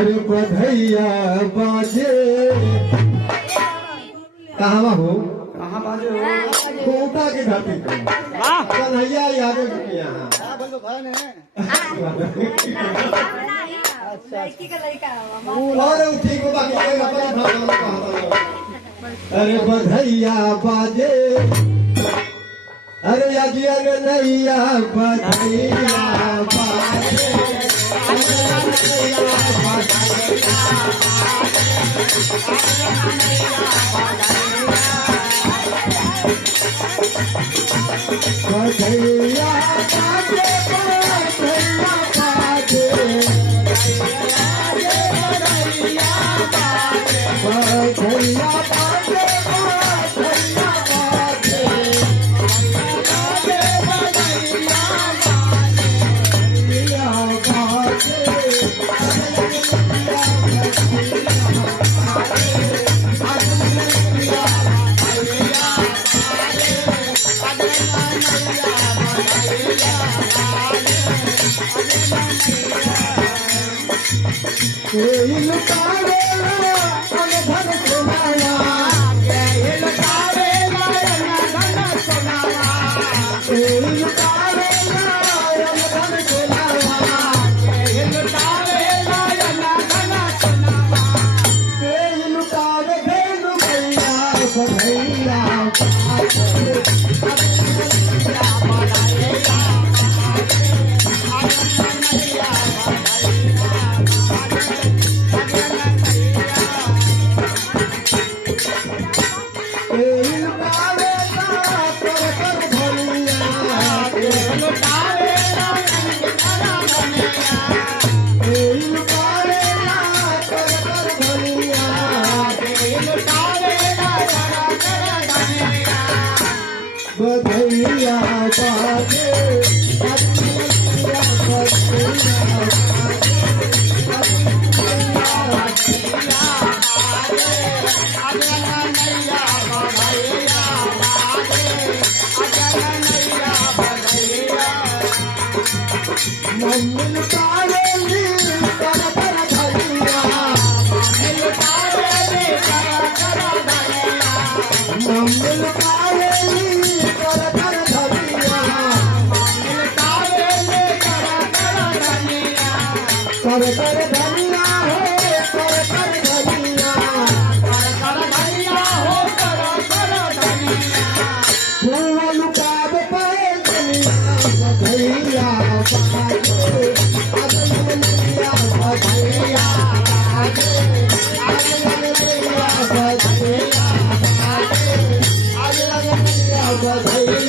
अरे बधैया बाजे कहाँ हो कहाँ बाजे हो? कोटा के घाटी पे कन्हैया यादव जी के यहाँ और ठीक हो बाकी अरे बधैया बाजे अरे याजिया नैया बधैया बाजे बधैया बाजे बधैया बाजे बधैया बाजे बधैया बाजे मम्मी तारेली कर कर धैया मम्मी तारेली कर कर धैया कर कर धनिया हो कर कर धनिया फूल लुकाब पे बधैया बाजे बधैया बधैया बधैया बधैया